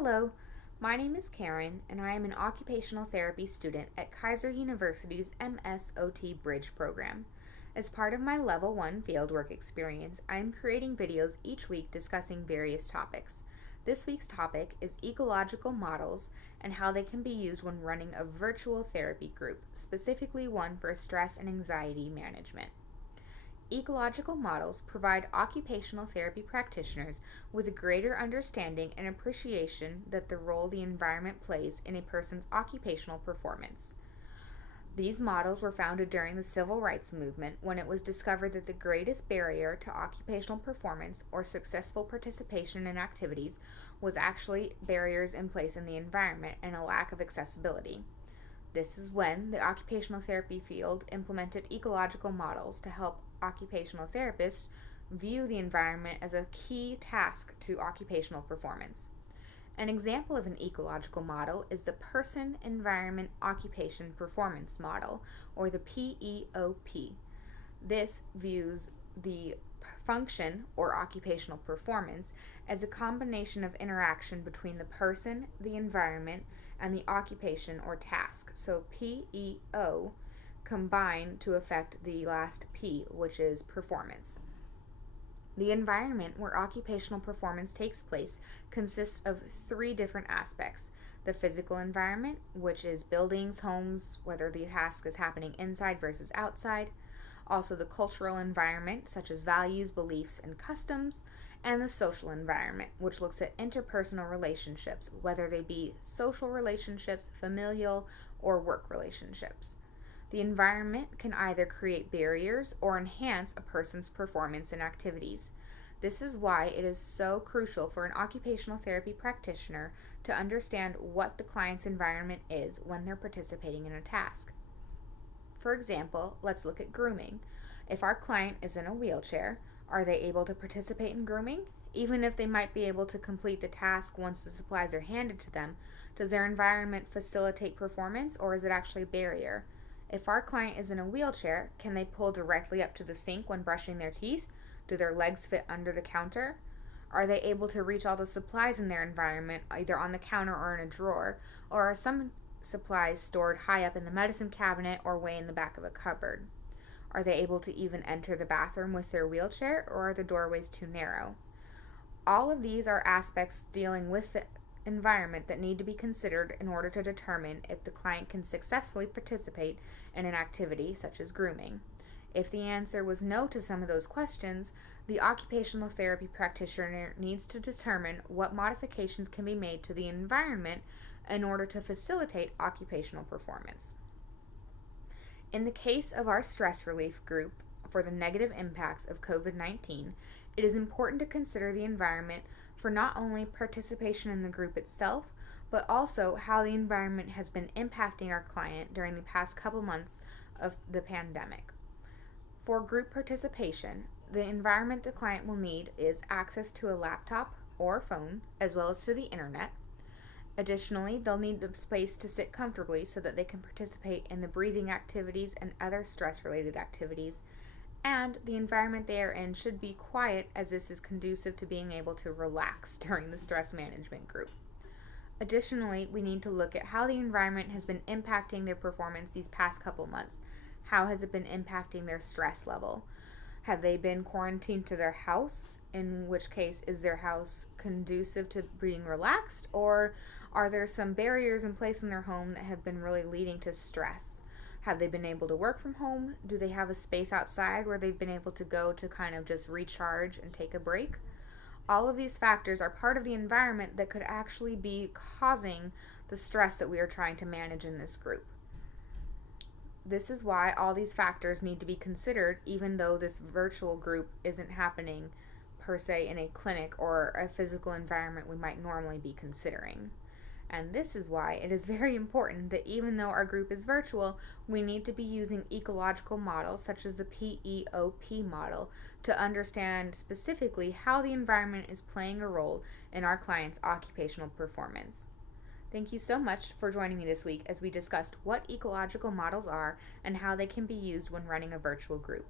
Hello, my name is Karen, and I am an occupational therapy student at Kaiser University's MSOT Bridge program. As part of my Level 1 fieldwork experience, I am creating videos each week discussing various topics. This week's topic is ecological models and how they can be used when running a virtual therapy group, specifically one for stress and anxiety management. Ecological models provide occupational therapy practitioners with a greater understanding and appreciation that the role the environment plays in a person's occupational performance. These models were founded during the civil rights movement when it was discovered that the greatest barrier to occupational performance or successful participation in activities was actually barriers in place in the environment and a lack of accessibility. This is when the occupational therapy field implemented ecological models to help occupational therapists view the environment as a key task to occupational performance. An example of an ecological model is the Person Environment Occupation Performance Model, or the PEOP. This views the function or occupational performance as a combination of interaction between the person, the environment, and the occupation or task. So PEO combine to affect the last P, which is performance. The environment where occupational performance takes place consists of three different aspects. The physical environment, which is buildings, homes, whether the task is happening inside versus outside. Also the cultural environment, such as values, beliefs, and customs. And the social environment, which looks at interpersonal relationships, whether they be social relationships, familial, or work relationships. The environment can either create barriers or enhance a person's performance and activities. This is why it is so crucial for an occupational therapy practitioner to understand what the client's environment is when they're participating in a task. For example, let's look at grooming. If our client is in a wheelchair, are they able to participate in grooming? Even if they might be able to complete the task once the supplies are handed to them, does their environment facilitate performance, or is it actually a barrier? If our client is in a wheelchair, can they pull directly up to the sink when brushing their teeth? Do their legs fit under the counter? Are they able to reach all the supplies in their environment, either on the counter or in a drawer? Or are some supplies stored high up in the medicine cabinet or way in the back of a cupboard? Are they able to even enter the bathroom with their wheelchair, or are the doorways too narrow? All of these are aspects dealing with the environment that need to be considered in order to determine if the client can successfully participate in an activity such as grooming. If the answer was no to some of those questions, the occupational therapy practitioner needs to determine what modifications can be made to the environment in order to facilitate occupational performance. In the case of our stress relief group for the negative impacts of COVID-19, it is important to consider the environment for not only participation in the group itself, but also how the environment has been impacting our client during the past couple months of the pandemic. For group participation, the environment the client will need is access to a laptop or phone, as well as to the internet. Additionally, they'll need a space to sit comfortably so that they can participate in the breathing activities and other stress-related activities, and the environment they are in should be quiet, as this is conducive to being able to relax during the stress management group. Additionally, we need to look at how the environment has been impacting their performance these past couple months. How has it been impacting their stress level? Have they been quarantined to their house? In which case, is their house conducive to being relaxed, or are there some barriers in place in their home that have been really leading to stress? Have they been able to work from home? Do they have a space outside where they've been able to go to kind of just recharge and take a break? All of these factors are part of the environment that could actually be causing the stress that we are trying to manage in this group. This is why all these factors need to be considered, even though this virtual group isn't happening per se in a clinic or a physical environment we might normally be considering. And this is why it is very important that even though our group is virtual, we need to be using ecological models such as the PEOP model to understand specifically how the environment is playing a role in our clients' occupational performance. Thank you so much for joining me this week as we discussed what ecological models are and how they can be used when running a virtual group.